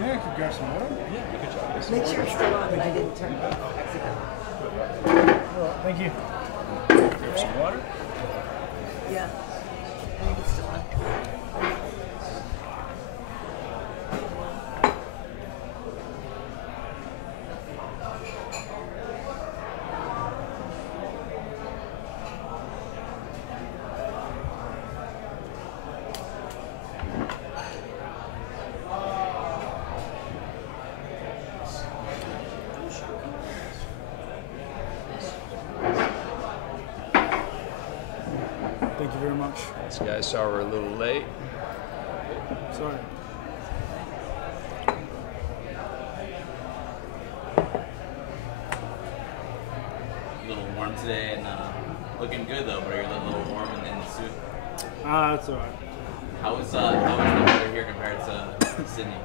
Yeah, I could grab some water. Yeah, good job. Make sure it's still on, but I didn't turn it off. Thank you. Grab some water. Yeah. I think it's still on. Thank you very much. Thanks, guys. Sorry we're a little late. Sorry. A little warm today and looking good though, but you're a little warm in the suit. That's alright. How was the weather here compared to Sydney?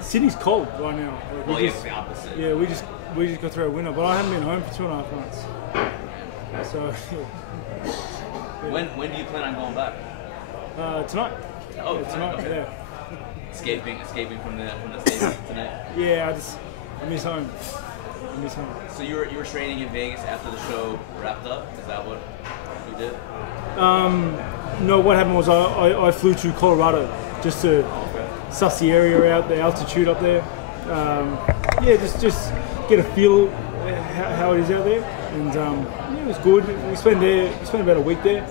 Sydney's cold right now. Like, Well, it's the opposite. Yeah, we just got through our winter, but I haven't been home for 2.5 months. So yeah. When do you plan on going back? Tonight. Oh, Yeah, tonight. okay. Yeah. Escaping from the States tonight. Yeah, I miss home. I miss home. So you were training in Vegas after the show wrapped up? Is that what you did? No, what happened was I flew to Colorado just to suss the area out, the altitude up there. Yeah, just get a feel how it is out there, and yeah, it was good. We spent about a week there,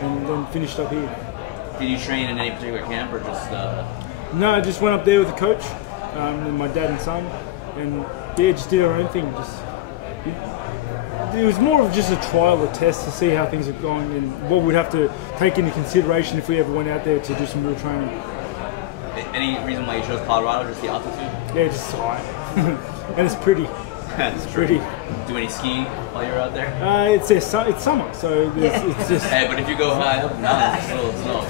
and then finished up here. Did you train in any particular camp or just? No, I just went up there with a coach, and my dad and son, and yeah, just did our own thing. It was more of just a trial, a test to see how things are going and what we'd have to take into consideration if we ever went out there to do some real training. Any reason why you chose Colorado? Just the altitude? Yeah, just high, and it's pretty. It's pretty. Do any skiing while you're out there? It's summer, so it's just. Hey, but if you go high up mountains, there's still snow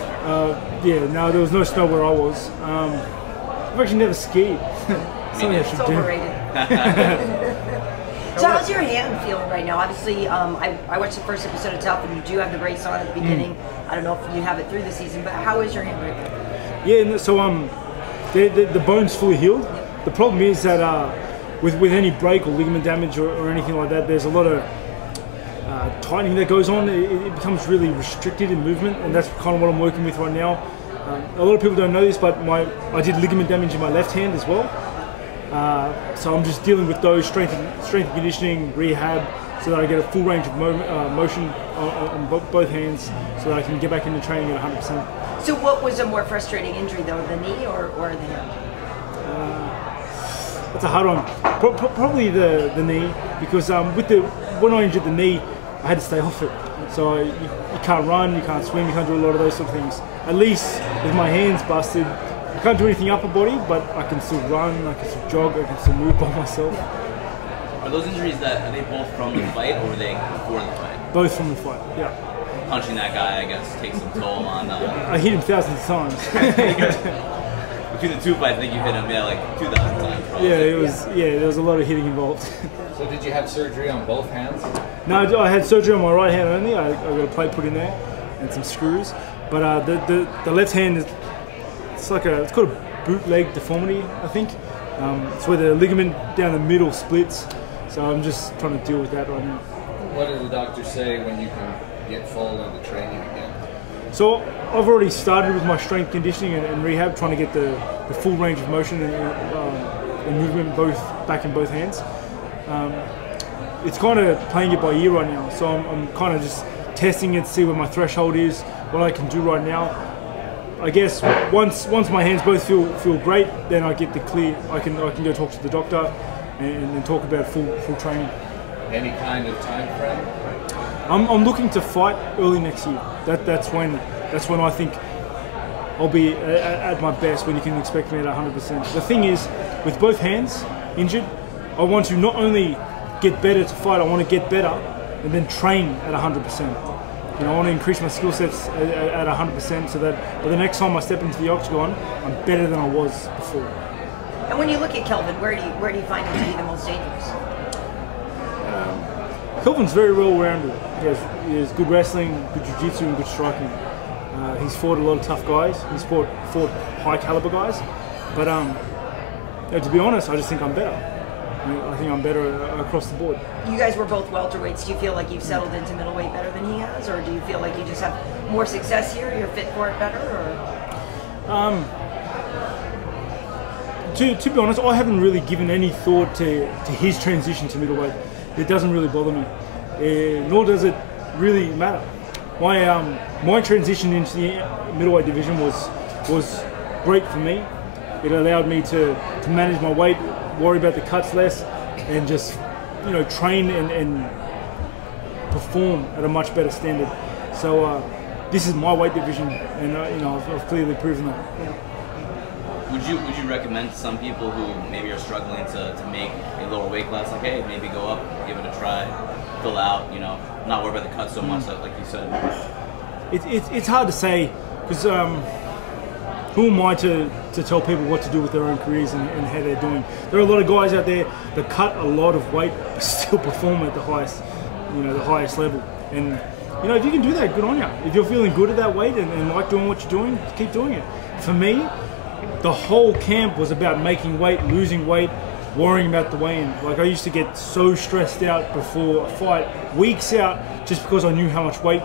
there. Yeah, no, there was no snow where I was. I've actually never skied. Something I It's should do. overrated. So how's your hand feeling right now? Obviously, I watched the first episode of TUF, and you do have the brace on at the beginning. I don't know if you have it through the season, but how is your hand right now? Yeah, no, so the bone's fully healed. The problem is that with any break or ligament damage or anything like that, there's a lot of tightening that goes on. It becomes really restricted in movement, and that's kind of what I'm working with right now. A lot of people don't know this, but I did ligament damage in my left hand as well. So I'm just dealing with those strength and conditioning, rehab, so that I get a full range of motion on both hands, so that I can get back into training at 100%. So what was a more frustrating injury though, the knee or the hand? That's a hard one. Probably the knee, because when I injured the knee, I had to stay off it. So you can't run, you can't swim, you can't do a lot of those sort of things. At least with my hands busted, I can't do anything upper body, but I can still run, I can still jog, I can still move by myself. Are those injuries are they both from the fight or were they before the fight? Both from the fight, yeah. Punching that guy, I guess, takes some toll on. I hit him thousands of times. Between the two fights, I think you hit him, like 2,000 times. Probably. Yeah, there was a lot of hitting involved. So did you have surgery on both hands? No, I had surgery on my right hand only. I got a plate put in there and some screws. But the left hand is it's called a bootleg deformity, I think. It's where the ligament down the middle splits. So I'm just trying to deal with that right now. What did the doctor say when you can get full into training again? So I've already started with my strength conditioning and rehab, trying to get the full range of motion and movement back in both hands. It's kind of playing it by ear right now, so I'm kind of just testing it to see where my threshold is, what I can do right now. I guess once my hands both feel great, then I get the clear. I can go talk to the doctor and talk about full training. Any kind of time frame? I'm looking to fight early next year. That's when I think I'll be at my best, when you can expect me at 100%. The thing is, with both hands injured, I want to not only get better to fight, I want to get better and then train at 100%. You know, I want to increase my skill sets at 100%, so that by the next time I step into the octagon, I'm better than I was before. And when you look at Kelvin, where do you find him to be the most dangerous? Kelvin's very well rounded. He has good wrestling, good jiu-jitsu, and good striking. He's fought a lot of tough guys. He's fought high caliber guys. But to be honest, I just think I'm better. I think I'm better across the board. You guys were both welterweights. Do you feel like you've settled into middleweight better than he has, or do you feel like you just have more success here? You're fit for it better, or? To be honest, I haven't really given any thought to his transition to middleweight. It doesn't really bother me, nor does it really matter. My transition into the middleweight division was great for me. It allowed me to manage my weight, worry about the cuts less, and just train and perform at a much better standard. So this is my weight division, and I've clearly proven that. Yeah. Would you recommend to some people who maybe are struggling to make a lower weight class, like, hey, maybe go up, give it a try, fill out, not worry about the cut so much, like you said? It's hard to say, because who am I to tell people what to do with their own careers and how they're doing? There are a lot of guys out there that cut a lot of weight but still perform at the highest level. And if you can do that, good on you. If you're feeling good at that weight and like doing what you're doing, keep doing it. For me, the whole camp was about making weight, losing weight, worrying about the weigh-in. Like, I used to get so stressed out before a fight, weeks out, just because I knew how much weight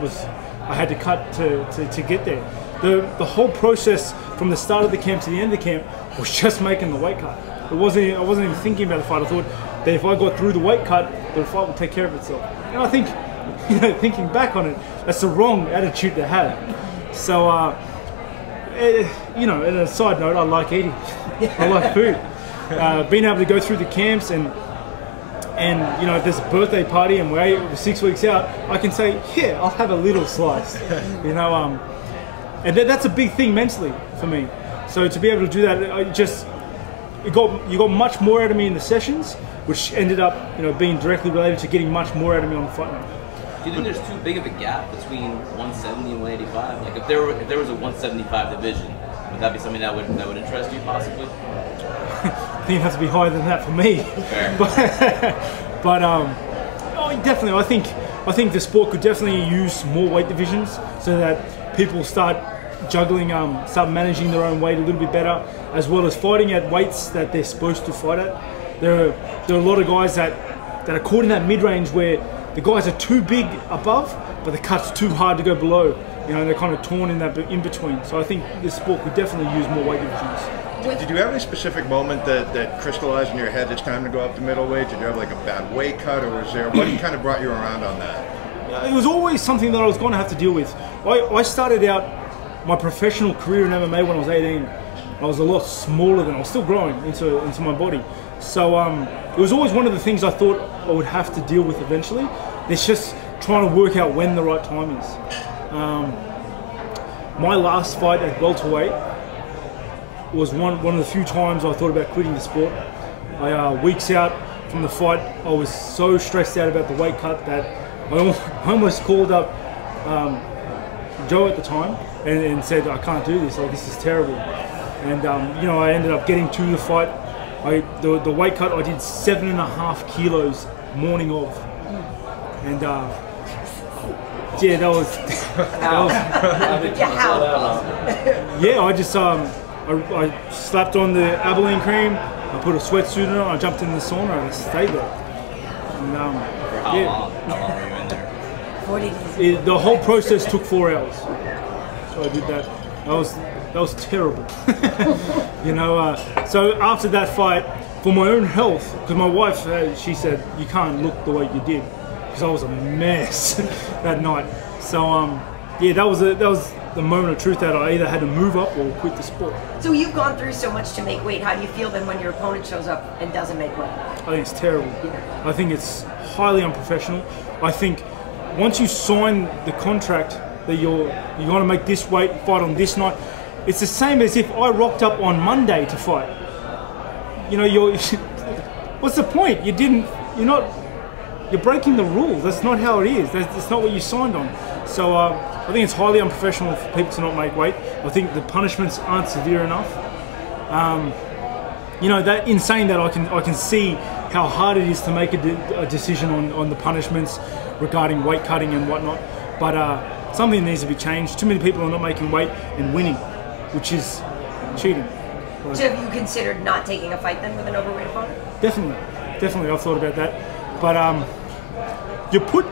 I had to cut to get there. The whole process from the start of the camp to the end of the camp was just making the weight cut. I wasn't even thinking about the fight. I thought that if I got through the weight cut, the fight would take care of itself. And I think, thinking back on it, that's the wrong attitude to have. So, and a side note, I like eating. I like food. Being able to go through the camps and if there's a birthday party and we're 6 weeks out, I can say, yeah, I'll have a little slice. And that's a big thing mentally for me. So to be able to do that, you got much more out of me in the sessions, which ended up being directly related to getting much more out of me on the fight night. Do you think there's too big of a gap between 170 and 185? Like, if there was a 175 division, would that be something that would interest you possibly? I think it has to be higher than that for me. Fair. but definitely, I think the sport could definitely use more weight divisions so that people start juggling, start managing their own weight a little bit better, as well as fighting at weights that they're supposed to fight at. There are a lot of guys that are caught in that mid-range where the guys are too big above, but the cut's too hard to go below. They're kind of torn in that in between. So I think this sport could definitely use more weight divisions. Did you have any specific moment that crystallized in your head it's time to go up to middleweight? Did you have like a bad weight cut, or was there what kind of brought you around on that? It was always something that I was going to have to deal with. I started out my professional career in MMA when I was 18. I was a lot smaller than I was still growing into my body. So it was always one of the things I thought I would have to deal with eventually. It's just trying to work out when the right time is. My last fight at welterweight was one of the few times I thought about quitting the sport. Weeks out from the fight, I was so stressed out about the weight cut that I almost called up Joe at the time and said, I can't do this, this is terrible. And I ended up getting to the fight. The weight cut, I did 7.5 kilos morning of. And yeah, that was yeah, I just I slapped on the Abilene cream, I put a sweatsuit on, I jumped in the sauna and I stayed there. And, For how long? How long were you in there? 40 days. The whole process took 4 hours. So I did that. That was terrible. So after that fight, for my own health, because my wife, she said, you can't look the way you did, because I was a mess that night. So yeah, that was the moment of truth that I either had to move up or quit the sport. So you've gone through so much to make weight. How do you feel then when your opponent shows up and doesn't make weight? I think it's terrible. I think it's highly unprofessional. I think once you sign the contract that you're going to make this weight, fight on this night, it's the same as if I rocked up on Monday to fight. What's the point? You're breaking the rules. That's not how it is. That's not what you signed on. So I think it's highly unprofessional for people to not make weight. I think the punishments aren't severe enough. That in saying that, I can see how hard it is to make a decision on the punishments regarding weight cutting and whatnot. But something needs to be changed. Too many people are not making weight and winning, which is cheating. Like, So have you considered not taking a fight then with an overweight opponent? Definitely, I've thought about that. But you put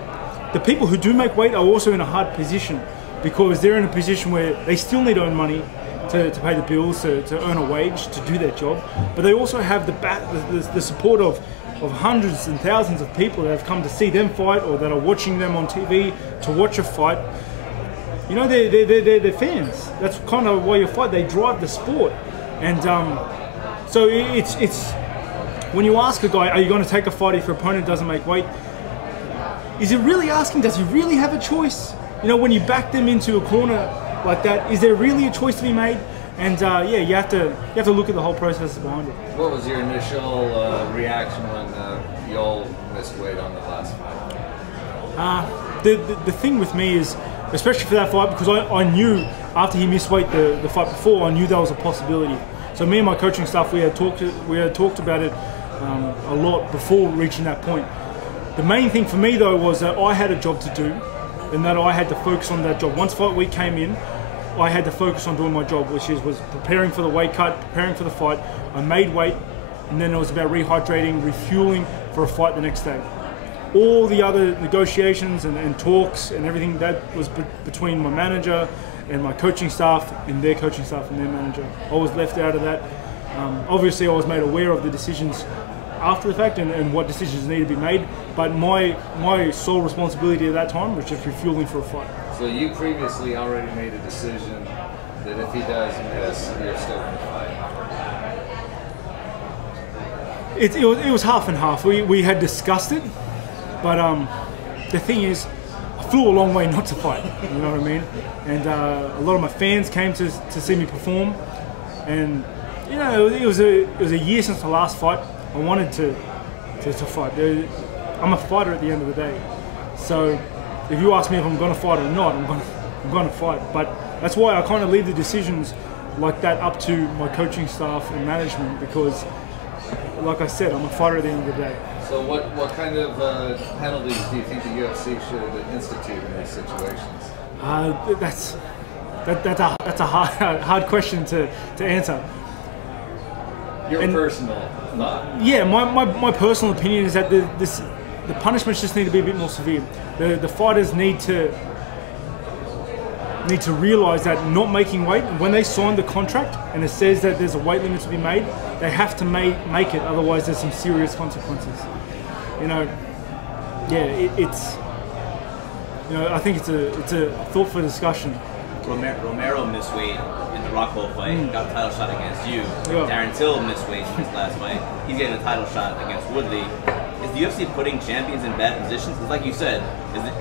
the people who do make weight are also in a hard position because they're in a position where they still need to earn money to pay the bills, to earn a wage, to do their job. But they also have the support of hundreds and thousands of people that have come to see them fight or that are watching them on TV to watch a fight. You know, they're fans. That's kind of why you fight. They drive the sport. And so it's when you ask a guy, are you going to take a fight if your opponent doesn't make weight? Is it really asking, does he really have a choice? You know, when you back them into a corner like that, is there really a choice to be made? And yeah, you have to look at the whole process behind it. What was your initial reaction when you all missed weight on the last fight? The thing with me is, especially for that fight, because I knew after he missed weight the fight before, I knew that was a possibility. So me and my coaching staff, we had talked about it a lot before reaching that point. The main thing for me though was that I had a job to do, and that I had to focus on that job. Once fight week came in, I had to focus on doing my job, which was preparing for the weight cut, preparing for the fight. I made weight, and then it was about rehydrating, refueling for a fight the next day. All the other negotiations and talks and everything, that was between my manager and my coaching staff and their coaching staff and their manager. I was left out of that. Obviously, I was made aware of the decisions after the fact and what decisions need to be made, but my sole responsibility at that time was just refueling for a fight. So you previously already made a decision that if he does miss, you're still going to fight. It was half and half. We had discussed it, but the thing is, I flew a long way not to fight. You know what I mean? And a lot of my fans came to see me perform, and you know, it was a year since the last fight. I wanted to fight. I'm a fighter at the end of the day. So if you ask me if I'm going to fight or not, I'm going to fight. But that's why I kind of leave the decisions like that up to my coaching staff and management, because, like I said, I'm a fighter at the end of the day. So what kind of penalties do you think the UFC should institute in these situations? That's a hard question to answer. Your personal thought. Yeah, my personal opinion is that the punishments just need to be a bit more severe. The fighters need to realise that not making weight, when they sign the contract and it says that there's a weight limit to be made, they have to make it, otherwise there's some serious consequences. You know, yeah, it's, you know, I think it's a thought for discussion. Romero missed weight in the Rockhold fight, got a title shot against you. Yeah. Darren Till missed weight in his last fight. He's getting a title shot against Woodley. Is the UFC putting champions in bad positions? Because like you said,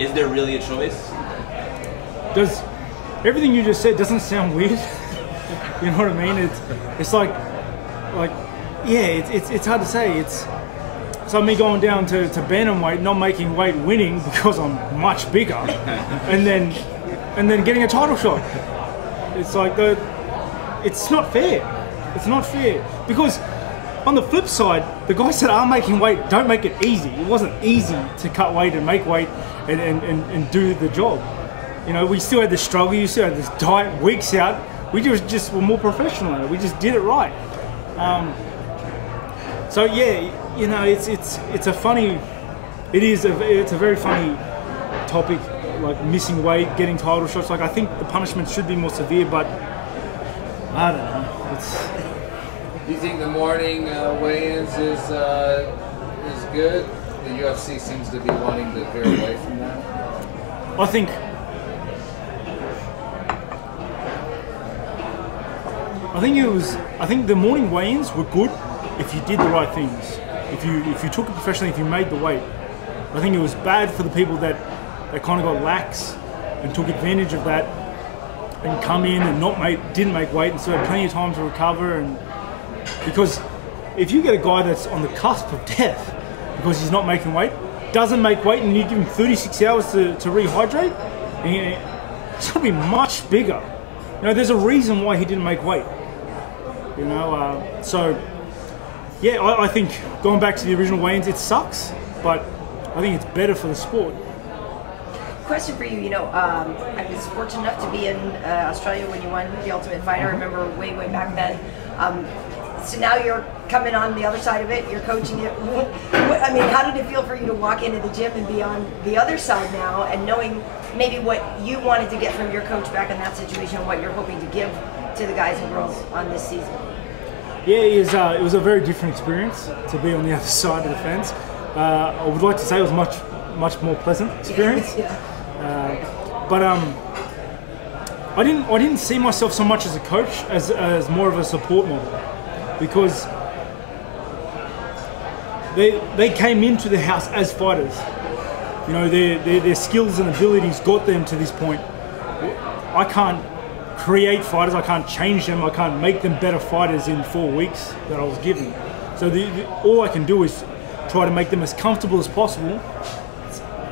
is there really a choice? Does everything you just said doesn't sound weird? You know what I mean? It's like yeah, it's hard to say. It's like me going down to bantamweight, not making weight, winning because I'm much bigger, and then getting a title shot. It's like it's not fair. It's not fair, because on the flip side, the guys that are making weight don't make it easy. It wasn't easy to cut weight and make weight and do the job. You know, we still had this struggle. You still had this diet weeks out. We just were more professional at it. We just did it right. So yeah, you know, it's a funny. It's a very funny topic, like missing weight, getting title shots. Like, I think the punishment should be more severe, but I don't know. Do you think the morning weigh-ins is good? The UFC seems to be wanting to veer away from that. I think the morning weigh-ins were good if you did the right things. If you took it professionally, if you made the weight. I think it was bad for the people that kind of got lax and took advantage of that and come in and didn't make weight, and so had plenty of time to recover. And because if you get a guy that's on the cusp of death because he's not making weight, doesn't make weight, and you give him 36 hours to rehydrate, it's going to be much bigger. You know, there's a reason why he didn't make weight. You know, so yeah, I think going back to the original weigh-ins, it sucks, but I think it's better for the sport. question for you. You know, I was fortunate enough to be in Australia when you won the Ultimate Fighter. I remember way back then. So now you're coming on the other side of it. You're coaching it. I mean, how did it feel for you to walk into the gym and be on the other side now, and knowing maybe what you wanted to get from your coach back in that situation, and what you're hoping to give to the guys and girls on this season? Yeah, it was a very different experience to be on the other side of the fence. I would like to say it was much more pleasant experience. Yeah. But I didn't see myself so much as a coach as more of a support model, because they came into the house as fighters. You know, their skills and abilities got them to this point. I can't create fighters, I can't change them, I can't make them better fighters in 4 weeks that I was given. So all I can do is try to make them as comfortable as possible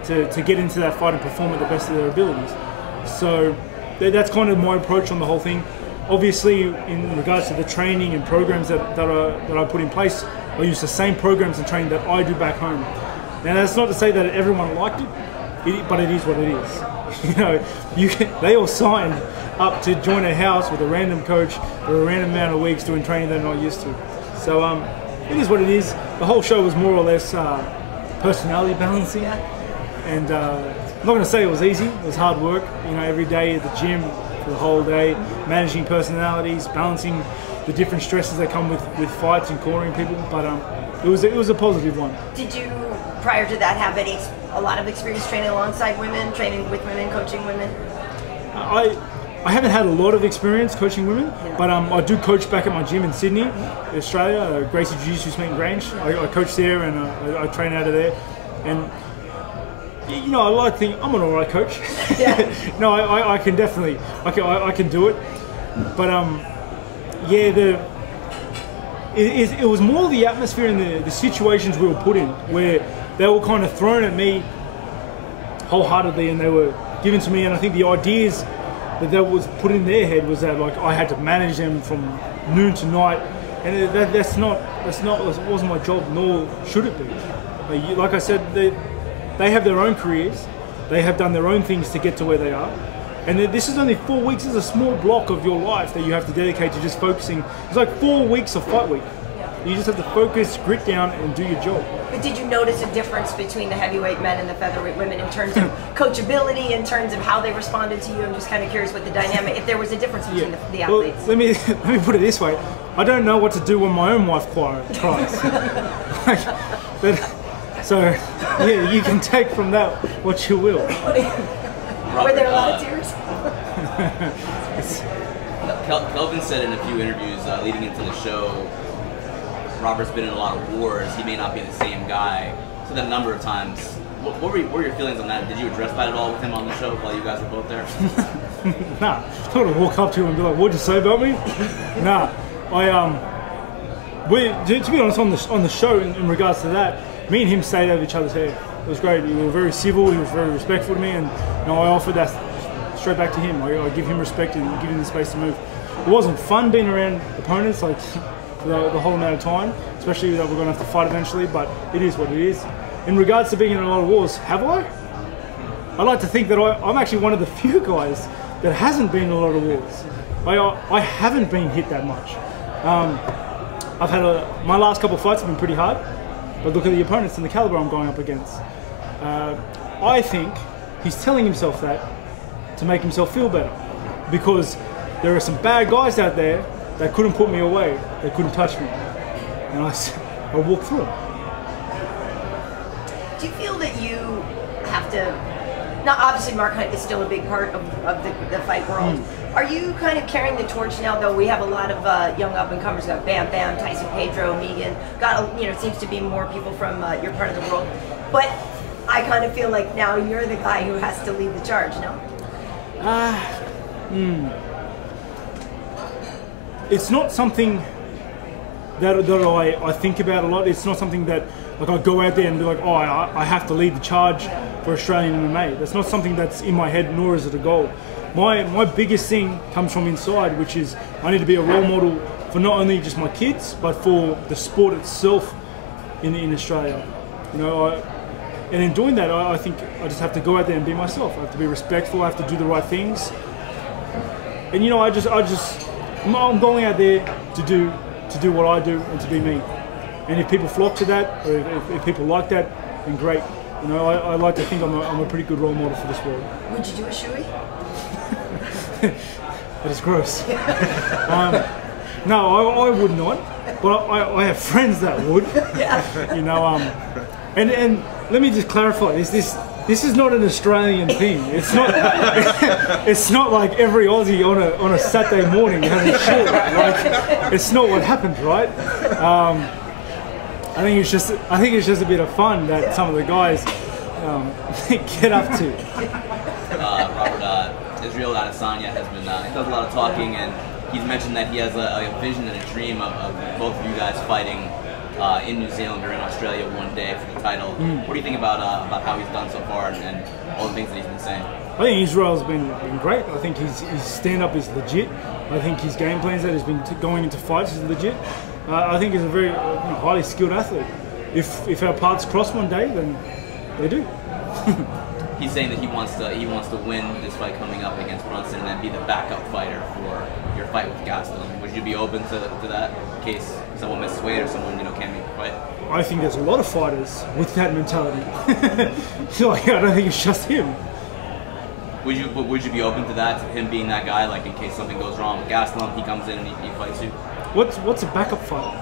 to get into that fight and perform at the best of their abilities. So that's kind of my approach on the whole thing. Obviously, in regards to the training and programs that I put in place, I use the same programs and training that I do back home. Now, that's not to say that everyone liked it, but it is what it is. You know, they all signed up to join a house with a random coach for a random amount of weeks doing training they're not used to. So it is what it is. The whole show was more or less personality balancing, and I'm not going to say it was easy. It was hard work. You know, every day at the gym for the whole day, managing personalities, balancing the different stresses that come with fights and cornering people. But it was a positive one. Did you, prior to that, have a lot of experience training alongside women, training with women, coaching women? I haven't had a lot of experience coaching women, but I do coach back at my gym in Sydney, Australia, Gracie Jiu-Jitsu Meet and Grange. I coach there, and I train out of there. And you know, I like to think I'm an alright coach. Yeah. No, I can definitely, I can do it. But yeah, it was more the atmosphere and the situations we were put in, where they were kind of thrown at me wholeheartedly, and they were given to me. And I think the ideas that was put in their head was that, like, I had to manage them from noon to night, and that wasn't my job, nor should it be. Like I said, they have their own careers, they have done their own things to get to where they are, and this is only 4 weeks. This is a small block of your life that you have to dedicate to just focusing. It's like 4 weeks of fight week. You just have to focus, grit down, and do your job. But did you notice a difference between the heavyweight men and the featherweight women in terms of coachability, in terms of how they responded to you? I'm just kind of curious what the dynamic, if there was a difference between the athletes. Well, let me put it this way. I don't know what to do when my own wife cries. So, yeah, you can take from that what you will. Were there a lot of tears? Kelvin said in a few interviews leading into the show, Robert's been in a lot of wars. He may not be the same guy. So that a number of times. What were your feelings on that? Did you address that at all with him on the show while you guys were both there? Nah, I thought I'd walk up to him and be like, "What'd you say about me?" Nah, to be honest, on the show in regards to that, me and him stayed over each other's head. It was great. We were very civil. He was very respectful to me, and you know, I offered that straight back to him. I give him respect and give him the space to move. It wasn't fun being around opponents like the whole amount of time, especially that we're going to have to fight eventually, but it is what it is. In regards to being in a lot of wars, have I? I like to think that I'm actually one of the few guys that hasn't been in a lot of wars. I haven't been hit that much. I've had my last couple of fights have been pretty hard, but look at the opponents and the caliber I'm going up against. I think he's telling himself that to make himself feel better, because there are some bad guys out there that couldn't put me away, they couldn't touch me, and I walked through them. Do you feel that you have to, now obviously Mark Hunt is still a big part of the fight world, are you kind of carrying the torch now, though? We have a lot of young up-and-comers, got Bam Bam, Tyson Pedro, Megan, seems to be more people from your part of the world, but I kind of feel like now you're the guy who has to lead the charge, no? It's not something that I think about a lot. It's not something that like I go out there and be like, oh, I have to lead the charge for Australian MMA. That's not something that's in my head, nor is it a goal. My biggest thing comes from inside, which is I need to be a role model for not only just my kids, but for the sport itself in Australia. You know, And in doing that, I think I just have to go out there and be myself. I have to be respectful. I have to do the right things. And you know, I'm going out there to do what I do and to be me. And if people flock to that, or if people like that, then great. You know, I like to think I'm a pretty good role model for this world. Would you do a shoey? That is gross. No, I would not. But I have friends that would. Yeah. You know, and let me just clarify this is not an Australian thing. It's not. It's not like every Aussie on a Saturday morning has a shoot. Like, it's not what happens, right? I think it's just a bit of fun that some of the guys get up to. Robert, Israel Adesanya has been, he does a lot of talking, and he's mentioned that he has a vision and a dream of both of you guys fighting in New Zealand or in Australia one day for the title. What do you think about how he's done so far and all the things that he's been saying? I think Israel's been great. I think his stand-up is legit. I think his game plans that he's been going into fights is legit. I think he's a very highly skilled athlete. If our paths cross one day, then they do. He's saying that he wants to win this fight coming up against Brunson and then be the backup fighter for your fight with Gastelum. Would you be open to that in case someone misses weight or someone can't make the fight? I think there's a lot of fighters with that mentality. Like, I don't think it's just him. Would you be open to that, to him being that guy, like in case something goes wrong with Gastelum, he comes in and he fights you? What's a backup fight?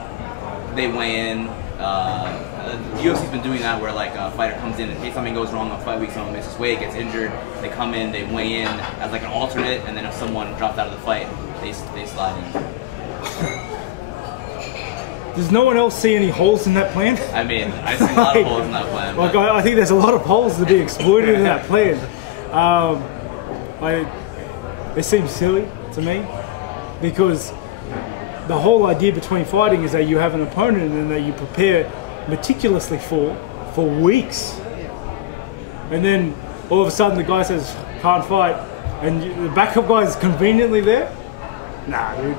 They weigh in. The UFC's been doing that where like a fighter comes in in case something goes wrong on fight week, someone misses weight, gets injured, they come in, they weigh in as like an alternate, and then if someone drops out of the fight, they slide in. Does no one else see any holes in that plan? I mean, I see a lot of holes in that plan. Like, I think there's a lot of holes to be exploited in that plan. It seems silly to me because the whole idea between fighting is that you have an opponent and that you prepare meticulously for weeks, and then all of a sudden the guy says can't fight, and the backup guy is conveniently there. Nah, dude.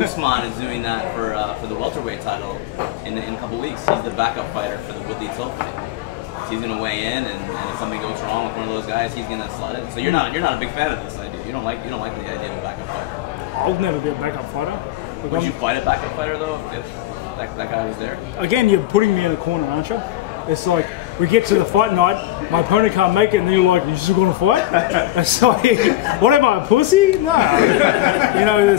Usman is doing that for the welterweight title in a couple weeks. He's the backup fighter for the Woodley Till fight. So he's gonna weigh in, and if something goes wrong with one of those guys, he's gonna slide in. So you're not a big fan of this idea. You don't like the idea of a backup fighter. I'll never be a backup fighter. Would you fight a backup fighter though if that guy was there? Again, you're putting me in a corner, aren't you? It's like we get to the fight night, my opponent can't make it, and then you're like, "You still gonna fight?" It's like, what am I, a pussy? No. You know,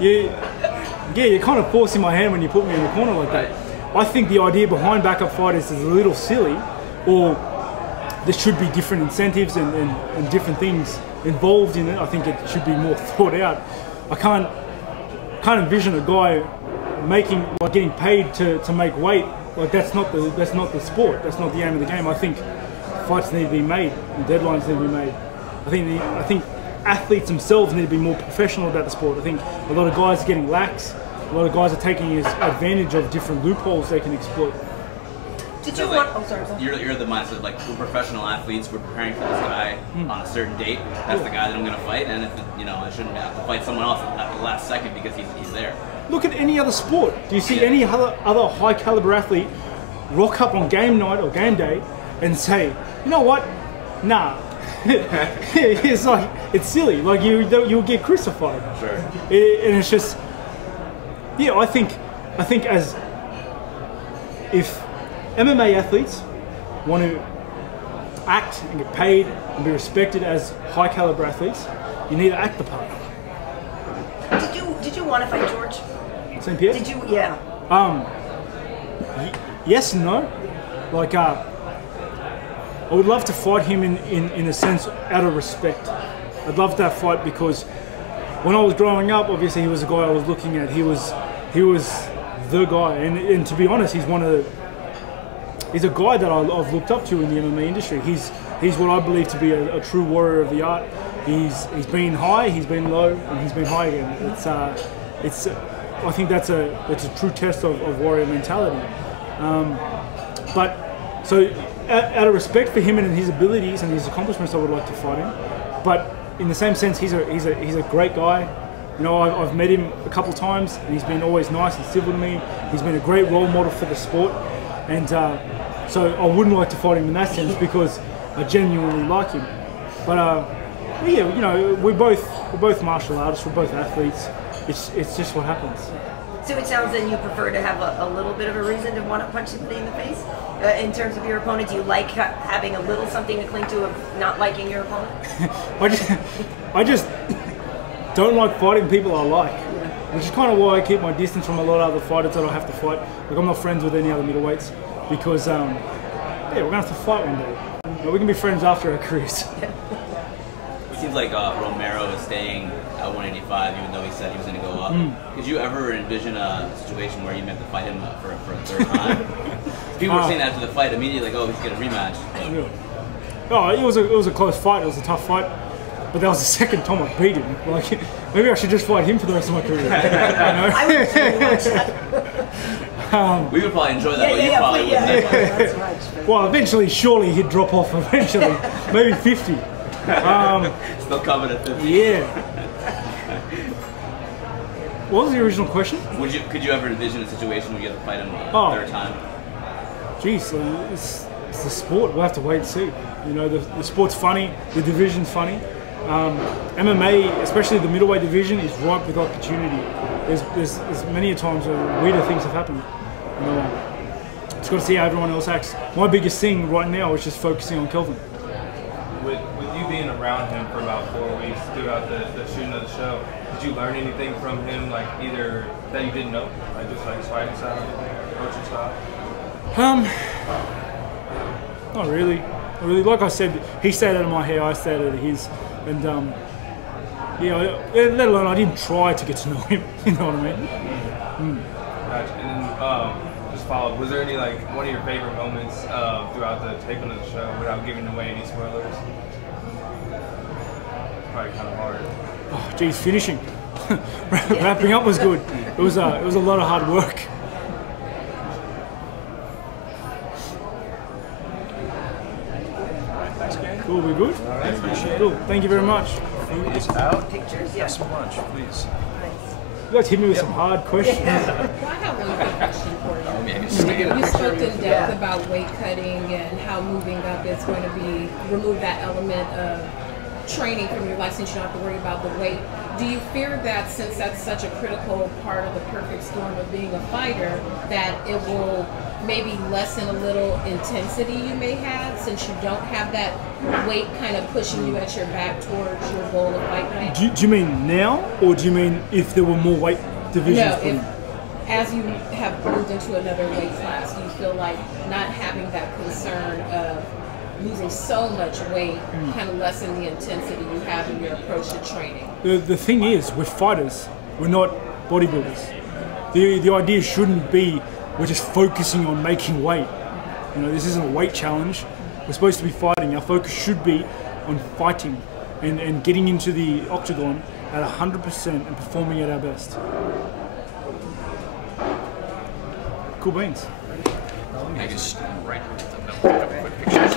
you're kind of forcing my hand when you put me in a corner like that. I think the idea behind backup fighters is a little silly, or there should be different incentives and different things involved in it. I think it should be more thought out. I can't envision a guy getting paid to make weight. Like that's not the sport. That's not the aim of the game. I think fights need to be made and deadlines need to be made. I think athletes themselves need to be more professional about the sport. I think a lot of guys are getting lax. A lot of guys are taking advantage of different loopholes they can exploit. Did you want? Oh, sorry. You're the mindset like we're professional athletes. We're preparing for this guy on a certain date. That's the guy that I'm going to fight, and if I shouldn't have to fight someone else at the last second because he's there. Look at any other sport. Do you see any other high caliber athlete rock up on game night or game day and say, you know what? Nah. It's like it's silly. Like you'll get crucified. Sure. And it's just I think as if MMA athletes want to act and get paid and be respected as high caliber athletes, you need to act the part. Did you want to fight George? St-Pierre? Did you? Yeah. Yes and no. Like I would love to fight him in a sense out of respect. I'd love that fight because when I was growing up, obviously he was a guy I was looking at. He was the guy, and to be honest, he's a guy that I've looked up to in the MMA industry. He's what I believe to be a true warrior of the art. He's been high, he's been low, and he's been high again. I think that's a true test of warrior mentality. But so out of respect for him and his abilities and his accomplishments, I would like to fight him. But in the same sense, he's a great guy. You know, I've met him a couple times, and he's been always nice and civil to me. He's been a great role model for the sport, and So I wouldn't like to fight him in that sense because I genuinely like him. But yeah, you know, we're both martial artists, we're both athletes. It's just what happens. So it sounds then you prefer to have a little bit of a reason to want to punch somebody in the face? In terms of your opponent, do you like having a little something to cling to of not liking your opponent? I just don't like fighting people I like, which is kind of why I keep my distance from a lot of other fighters that I have to fight. Like I'm not friends with any other middleweights because yeah, we're gonna have to fight one day. But we can be friends after our careers. It seems like Romero is staying at 185, even though he said he was going to go up. Could you ever envision a situation where you meant to fight him for a third time? People were saying after the fight immediately, like, oh, we should get a rematch. Yeah. Oh, it was a close fight. It was a tough fight, but that was the second time I beat him. Like, maybe I should just fight him for the rest of my career. You know? I would certainly watch that. We would probably enjoy that, but you probably wouldn't. That's right. Well, eventually, surely he'd drop off. Eventually, maybe 50. Still coming at 50. Yeah. What was the original question? Could you ever envision a situation where you have to fight him a third time? Geez, it's the sport. We'll have to wait and see. You know, the sport's funny. The division's funny. MMA, especially the middleweight division, is ripe with opportunity. There's many a times where weirder things have happened. You know, just got to see how everyone else acts. My biggest thing right now is just focusing on Kelvin. With you being around him for about 4 weeks throughout the shooting of the show, did you learn anything from him, like either that you didn't know, like just like fighting style, coaching style? Not really. Not really. Like I said, he stayed out of my hair, I stayed out of his, and yeah. Let alone I didn't try to get to know him. You know what I mean? Gotcha. And then just follow. Was there any like one of your favorite moments throughout the taping of the show without giving away any spoilers? Probably kind of hard. Oh, geez, finishing. Wrapping up was good. It was a lot of hard work. Cool, we good? All right, appreciate Cool, thank you very much. Food is out. Pictures, yeah. Have some lunch, please. You guys hit me with some hard questions. Well, I have one quick question for you. You spoke in depth about weight cutting and how moving up is going to be remove that element of training from your life since you don't have to worry about the weight. Do you fear that since that's such a critical part of the perfect storm of being a fighter, that it will maybe lessen a little intensity you may have since you don't have that weight kind of pushing you at your back towards your goal of fight night? Do you mean now, or do you mean if there were more weight divisions? No, as you have moved into another weight class, do you feel like not having that concern of losing so much weight kind of lessen the intensity you have in your approach to training? The thing is, we're fighters. We're not bodybuilders. The idea shouldn't be we're just focusing on making weight. You know, this isn't a weight challenge. We're supposed to be fighting. Our focus should be on fighting and getting into the octagon at 100% and performing at our best. Cool beans. I guess right. Quick pictures.